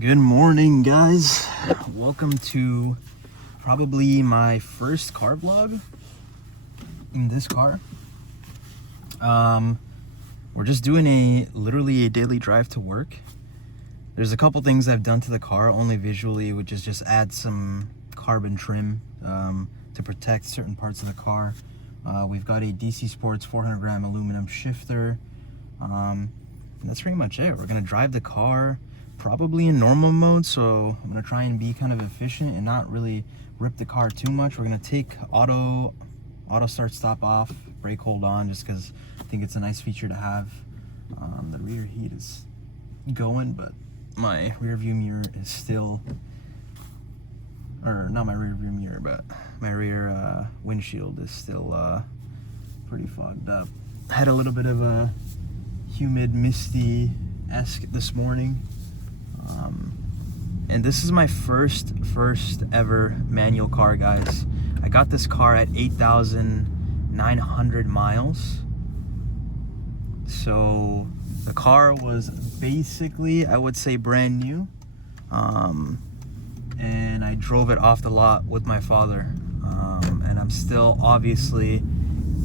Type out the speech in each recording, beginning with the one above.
Good morning, guys. Welcome to probably my first car vlog in this car. We're just doing literally a daily drive to work. There's a couple things I've done to the car, only visually, which is just add some carbon trim to protect certain parts of the car. We've got a DC Sports 400 gram aluminum shifter. And that's pretty much it. We're gonna drive the car probably in normal mode, so I'm gonna try and be kind of efficient and not really rip the car too much. We're gonna take auto start stop off, brake hold on, just because I think it's a nice feature to have. The rear heat is going, but my rear view mirror is still, or not my rear view mirror, but my rear windshield is still pretty fogged up. Had a little bit of a humid, misty-esque this morning. And this is my first ever manual car, guys. I got this car at 8,900 miles. So the car was basically, I would say, brand new. And I drove it off the lot with my father. And I'm still obviously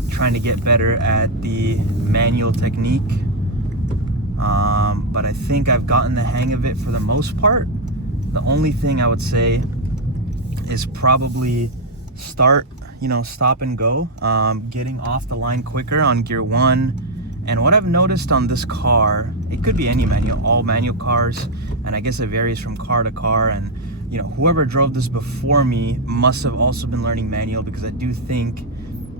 trying to get better at the manual technique. But I think I've gotten the hang of it for the most part. The only thing I would say is probably stop and go, getting off the line quicker on gear 1. And what I've noticed on this car, it could be any manual, all manual cars, and I guess it varies from car to car, and whoever drove this before me must have also been learning manual, because I do think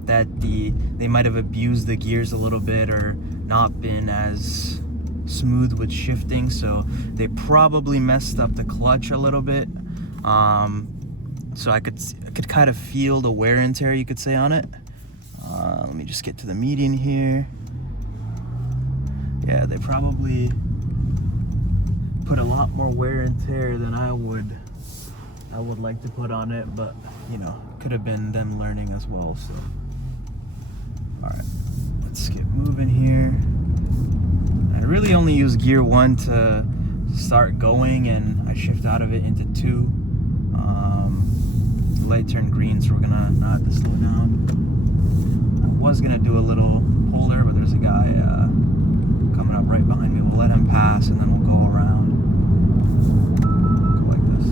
that they might have abused the gears a little bit or not been as smooth with shifting, so they probably messed up the clutch a little bit. So I could kind of feel the wear and tear, you could say, on it. Let me just get to the median here. Yeah, they probably put a lot more wear and tear than I would like to put on it, but could have been them learning as well. So all right, let's get moving here. I really only use gear 1 to start going, and I shift out of it into 2. The light turned green, so we're gonna not have to slow down. I was gonna do a little holder, but there's a guy coming up right behind me. We'll let him pass, and then we'll go around. Go like this.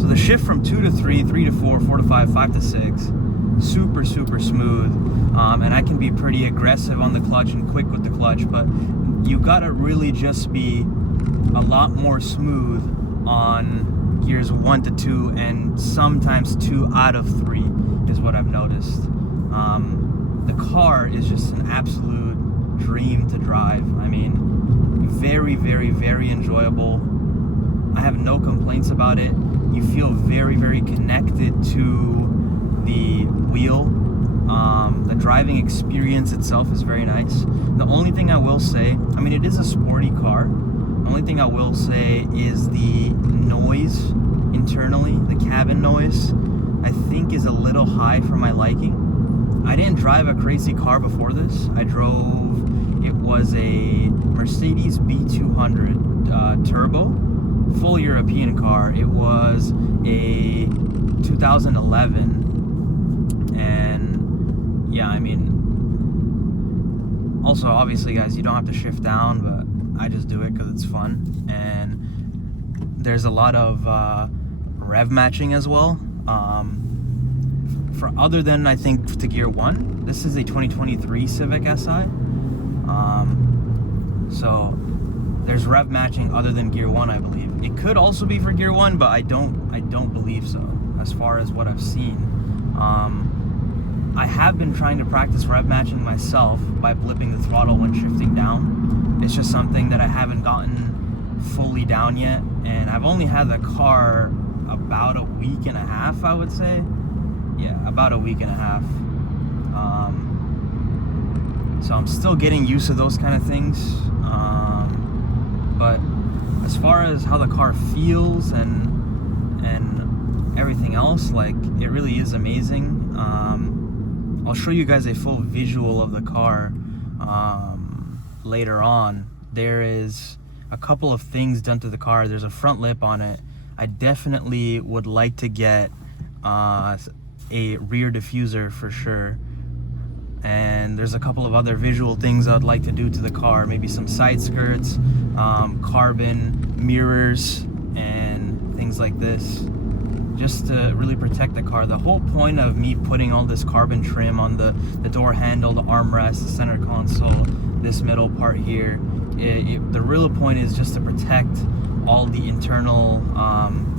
So the shift from 2 to 3, 3 to 4, 4 to 5, 5 to 6, super smooth. And I can be pretty aggressive on the clutch and quick with the clutch, but you gotta really just be a lot more smooth on gears 1 to 2, and sometimes 2 out of 3 is what I've noticed. The car is just an absolute dream to drive. I mean, very enjoyable. I have no complaints about it. You feel very connected to the wheel. The driving experience itself is very nice. The only thing I will say, I mean, it is a sporty car. The only thing I will say is the noise internally, the cabin noise, I think is a little high for my liking. I didn't drive a crazy car before this. It was a Mercedes B200 turbo, full European car. It was a 2011, and yeah, I mean, also obviously, guys, you don't have to shift down, but I just do it because it's fun. And there's a lot of rev matching as well. For other than, I think, to gear 1, this is a 2023 Civic Si. So there's rev matching other than gear 1, I believe. It could also be for gear 1, but I don't believe so, as far as what I've seen. I have been trying to practice rev matching myself by blipping the throttle when shifting down. It's just something that I haven't gotten fully down yet, and I've only had the car about a week and a half, I would say. Yeah, about a week and a half. So I'm still getting used to those kind of things. But as far as how the car feels and everything else, like, it really is amazing. I'll show you guys a full visual of the car later on. There is a couple of things done to the car. There's a front lip on it. I definitely would like to get a rear diffuser for sure. And there's a couple of other visual things I'd like to do to the car. Maybe some side skirts, carbon mirrors, and things like this, just to really protect the car. The whole point of me putting all this carbon trim on the door handle, the armrest, the center console, this middle part here, the real point is just to protect all the internal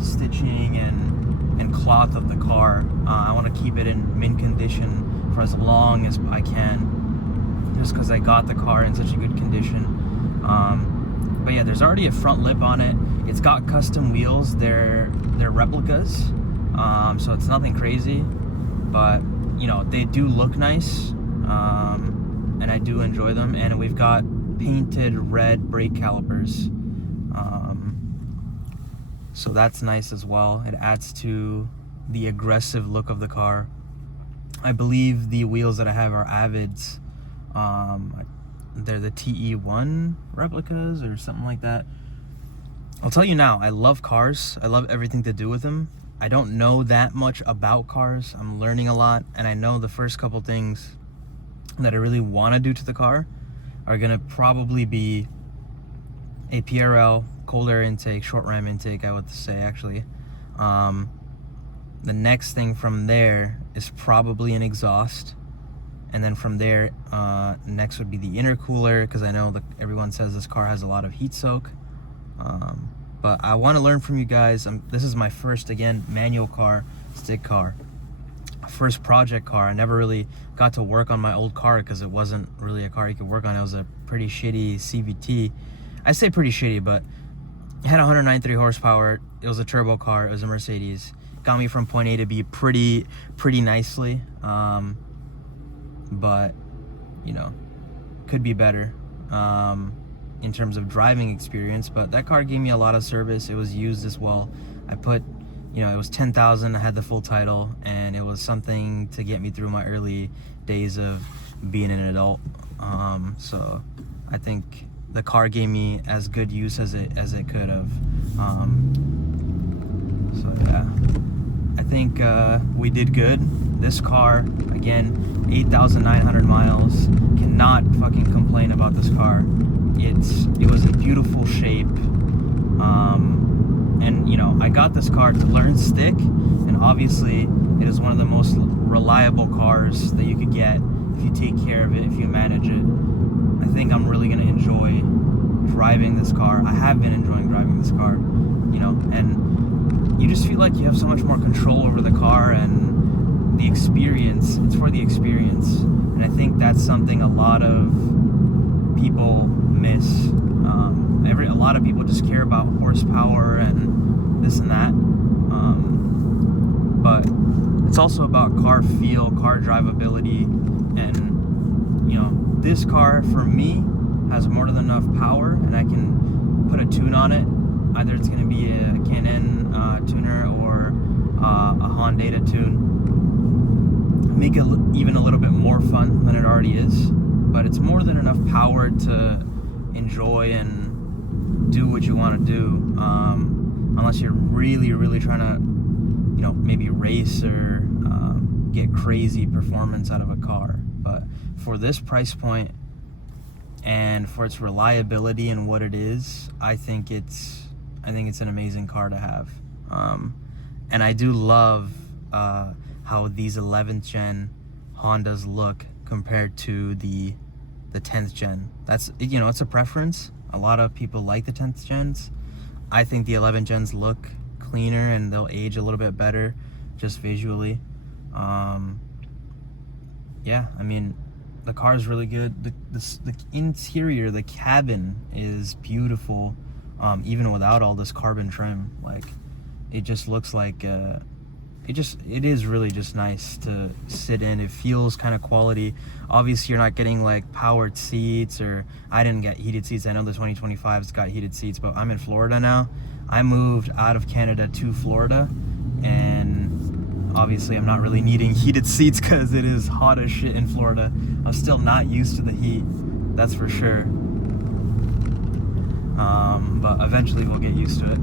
stitching and cloth of the car. I want to keep it in mint condition for as long as I can, just because I got the car in such a good condition. But yeah, there's already a front lip on it. It's got custom wheels. They're replicas, so it's nothing crazy, but you know, they do look nice, and I do enjoy them. And we've got painted red brake calipers, so that's nice as well. It adds to the aggressive look of the car. I believe the wheels that I have are Avids. They're the TE1 replicas or something like that. I'll tell you now, I love cars. I love everything to do with them. I don't know that much about cars. I'm learning a lot, and I know the first couple things that I really want to do to the car are gonna probably be a PRL, cold air intake, short ram intake, I would say actually. The next thing from there is probably an exhaust, and then from there, next would be the intercooler, because I know that everyone says this car has a lot of heat soak. But I want to learn from you guys. This is my first, again, manual car, stick car, first project car. I never really got to work on my old car because it wasn't really a car you could work on. It was a pretty shitty CVT. I say pretty shitty, but it had 193 horsepower. It was a turbo car. It was a Mercedes. Got me from point A to B pretty nicely. But you know, could be better in terms of driving experience. But that car gave me a lot of service. It was used as well. I put, you know, it was 10,000. I had the full title, and it was something to get me through my early days of being an adult. So I think the car gave me as good use as it could have. So yeah, I think we did good. This car, again, 8,900 miles. Cannot fucking complain about this car. It was in beautiful shape. And you know, I got this car to learn stick, and obviously it is one of the most reliable cars that you could get if you take care of it, if you manage it. I think I'm really gonna enjoy driving this car. I have been enjoying driving this car, you know, and you just feel like you have so much more control over the car and the experience. It's for the experience, and I think that's something a lot of people miss. A lot of people just care about horsepower and this and that, but it's also about car feel, car drivability, and you know, this car for me has more than enough power, and I can put a tune on it. Either it's going to be a Can-Am tuner or a Honda tune. Make it even a little bit more fun than it already is, but it's more than enough power to enjoy and do what you want to do, unless you're really trying to, you know, maybe race or get crazy performance out of a car. But for this price point and for its reliability and what it is, I think it's an amazing car to have. And I do love how these 11th gen Hondas look compared to the 10th gen. That's, you know, it's a preference. A lot of people like the 10th gens. I think the 11th gens look cleaner and they'll age a little bit better just visually. Yeah, I mean, the car is really good. The interior, the cabin is beautiful, even without all this carbon trim. Like, it just looks like it is really just nice to sit in. It feels kind of quality. Obviously, you're not getting like powered seats, or I didn't get heated seats. I know the 2025's got heated seats, but I'm in Florida now. I moved out of Canada to Florida, and obviously I'm not really needing heated seats because it is hot as shit in Florida. I'm still not used to the heat, that's for sure. But eventually we'll get used to it.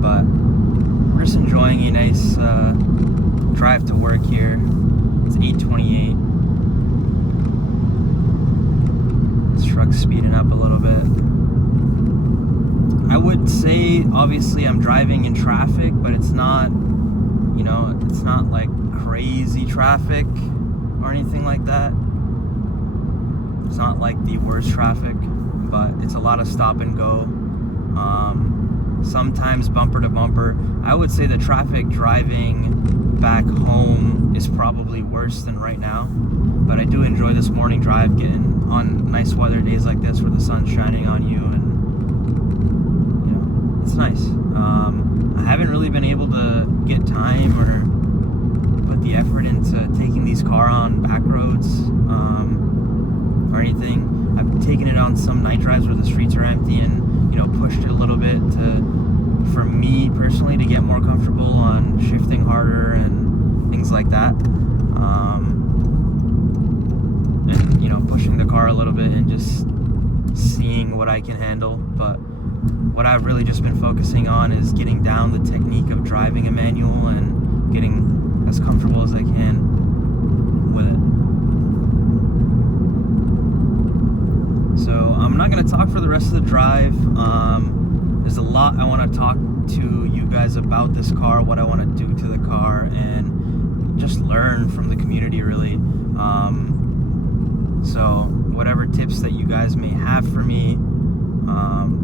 But we're just enjoying a nice drive to work here. It's 8:28. This truck's speeding up a little bit. I would say, obviously, I'm driving in traffic, but it's not, you know, it's not like crazy traffic or anything like that. It's not like the worst traffic, but it's a lot of stop and go. Sometimes bumper to bumper. I would say the traffic driving back home is probably worse than right now, but I do enjoy this morning drive, getting on nice weather days like this where the sun's shining on you, and it's nice. I haven't really been able to get time or put the effort into taking these car on back roads or anything. I've taken it on some night drives where the streets are empty and, you know, pushed it a little bit for me personally to get more comfortable on shifting harder and things like that. And, you know, pushing the car a little bit and just seeing what I can handle. But what I've really just been focusing on is getting down the technique of driving a manual and getting as comfortable as I can with it. So I'm not going to talk for the rest of the drive. There's a lot I want to talk to you guys about this car, what I want to do to the car, and just learn from the community, really. So whatever tips that you guys may have for me,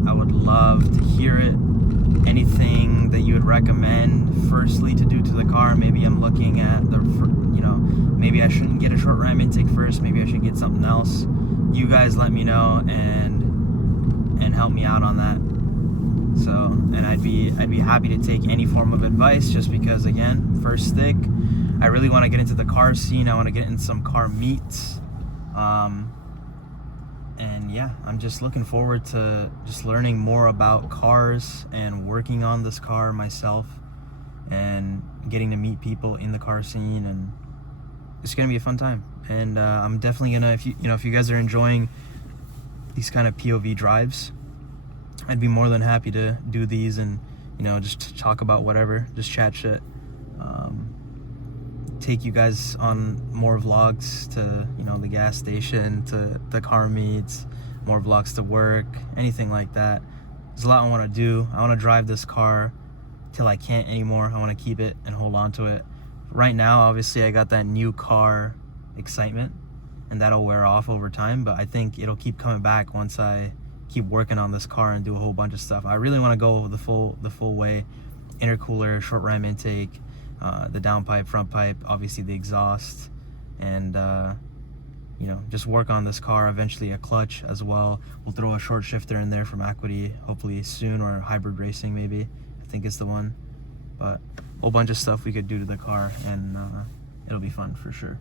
I would love to hear it. Anything that you would recommend firstly to do to the car. Maybe I'm looking at maybe I shouldn't get a short ram intake first, maybe I should get something else. You guys let me know and help me out on that. So, and I'd be happy to take any form of advice, just because, again, first stick, I really want to get into the car scene. I want to get in some car meets. And yeah, I'm just looking forward to just learning more about cars and working on this car myself and getting to meet people in the car scene, and it's gonna be a fun time. And I'm definitely gonna, if you guys are enjoying these kind of POV drives, I'd be more than happy to do these and, you know, just talk about whatever, just chat shit. Take you guys on more vlogs to, you know, the gas station, to the car meets, more vlogs to work, anything like that. There's a lot I want to do. I want to drive this car till I can't anymore. I want to keep it and hold on to it. Right now, obviously, I got that new car excitement, and that'll wear off over time, but I think it'll keep coming back once I keep working on this car and do a whole bunch of stuff. I really want to go the full way. Intercooler, short ram intake, the downpipe, front pipe, obviously the exhaust, and you know, just work on this car. Eventually a clutch as well. We'll throw a short shifter in there from Equity hopefully soon, or hybrid racing maybe, I think is the one. But a whole bunch of stuff we could do to the car, and it'll be fun for sure.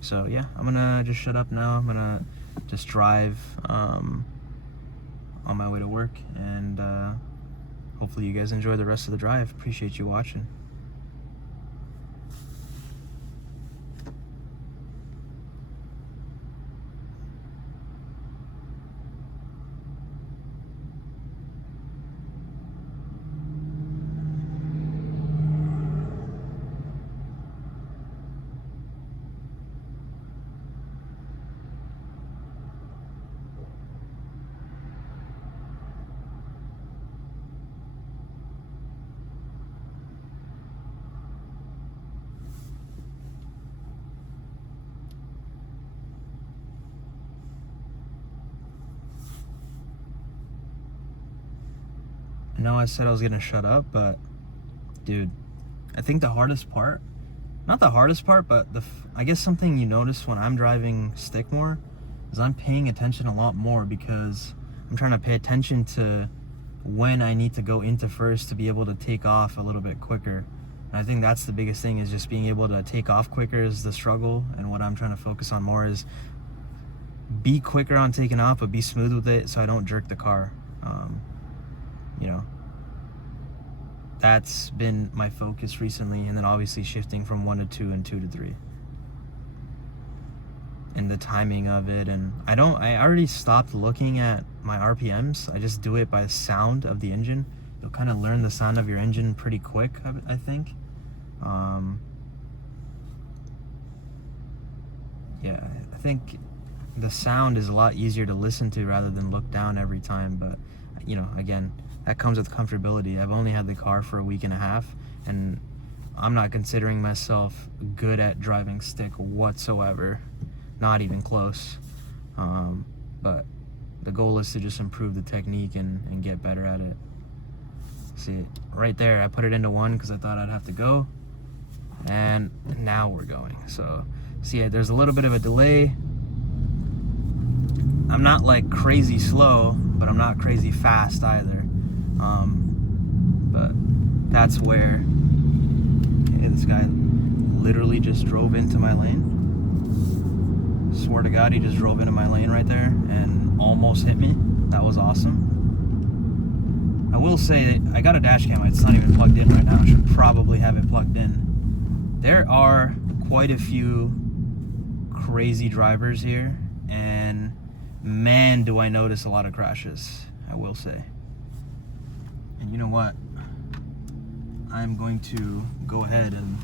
So yeah, I'm gonna just shut up now. I'm gonna just drive on my way to work, and hopefully you guys enjoy the rest of the drive. Appreciate you watching. I know I said I was gonna shut up, but dude, I think the hardest part, not the hardest part, but I guess something you notice when I'm driving stick more is I'm paying attention a lot more, because I'm trying to pay attention to when I need to go into first to be able to take off a little bit quicker. And I think that's the biggest thing, is just being able to take off quicker is the struggle, and what I'm trying to focus on more is be quicker on taking off, but be smooth with it so I don't jerk the car. You know, that's been my focus recently, and then obviously shifting from 1 to 2 and 2 to 3. And the timing of it, and I already stopped looking at my RPMs. I just do it by the sound of the engine. You'll kind of learn the sound of your engine pretty quick, I think. Yeah, I think the sound is a lot easier to listen to rather than look down every time. But, you know, again, that comes with comfortability. I've only had the car for a week and a half, and I'm not considering myself good at driving stick whatsoever. Not even close. But the goal is to just improve the technique and get better at it. See, right there, I put it into 1 because I thought I'd have to go, and now we're going. So see, there's a little bit of a delay. I'm not like crazy slow, but I'm not crazy fast either. But that's where, hey, this guy literally just drove into my lane. Swear to God, he just drove into my lane right there and almost hit me. That was awesome. I will say I got a dash cam. It's not even plugged in right now. I should probably have it plugged in. There are quite a few crazy drivers here, and man, do I notice a lot of crashes, I will say. And you know what? I'm going to go ahead and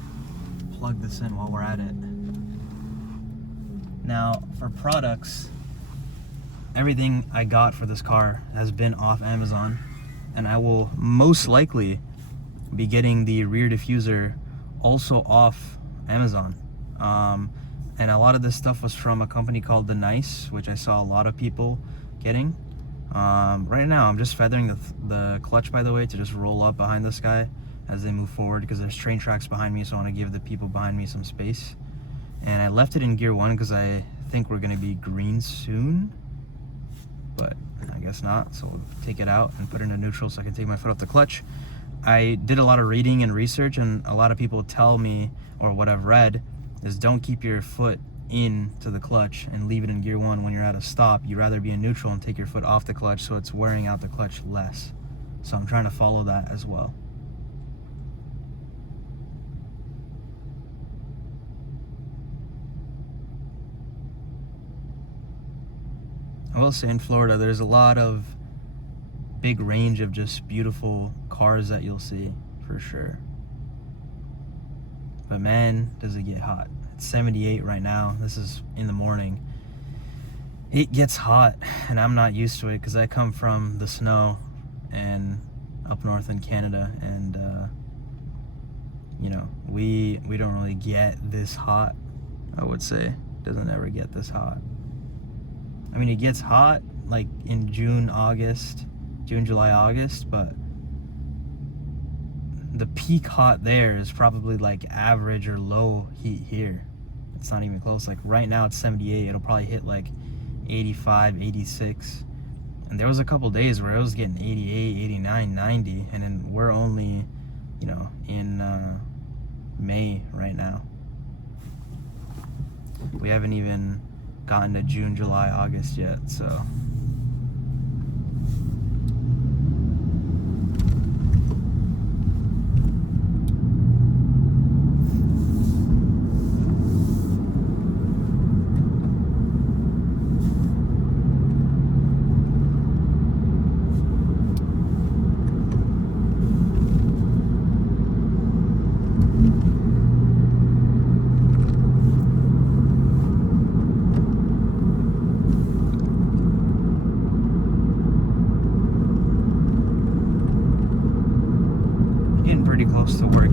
plug this in while we're at it. Now, for products, everything I got for this car has been off Amazon, and I will most likely be getting the rear diffuser also off Amazon. And a lot of this stuff was from a company called The Nice, which I saw a lot of people getting. Right now, I'm just feathering the clutch, by the way, to just roll up behind this guy as they move forward, because there's train tracks behind me, so I want to give the people behind me some space. And I left it in gear 1 because I think we're going to be green soon, but I guess not. So we'll take it out and put it into neutral so I can take my foot off the clutch. I did a lot of reading and research, and a lot of people tell me, or what I've read, is don't keep your foot into the clutch and leave it in gear 1 when you're at a stop. You'd rather be in neutral and take your foot off the clutch so it's wearing out the clutch less. So I'm trying to follow that as well. I will say in Florida, there's a lot of big range of just beautiful cars that you'll see, for sure. But man, does it get hot. It's 78 right now. This is in the morning. It gets hot, and I'm not used to it because I come from the snow and up north in Canada, and you know, we don't really get this hot. I would say it doesn't ever get this hot. I mean, it gets hot like in June, July, August, but the peak hot there is probably like average or low heat here. It's not even close. Like right now it's 78. It'll probably hit like 85, 86. And there was a couple days where it was getting 88, 89, 90. And then we're only, you know, in May right now. We haven't even gotten to June, July, August yet, so. Close to work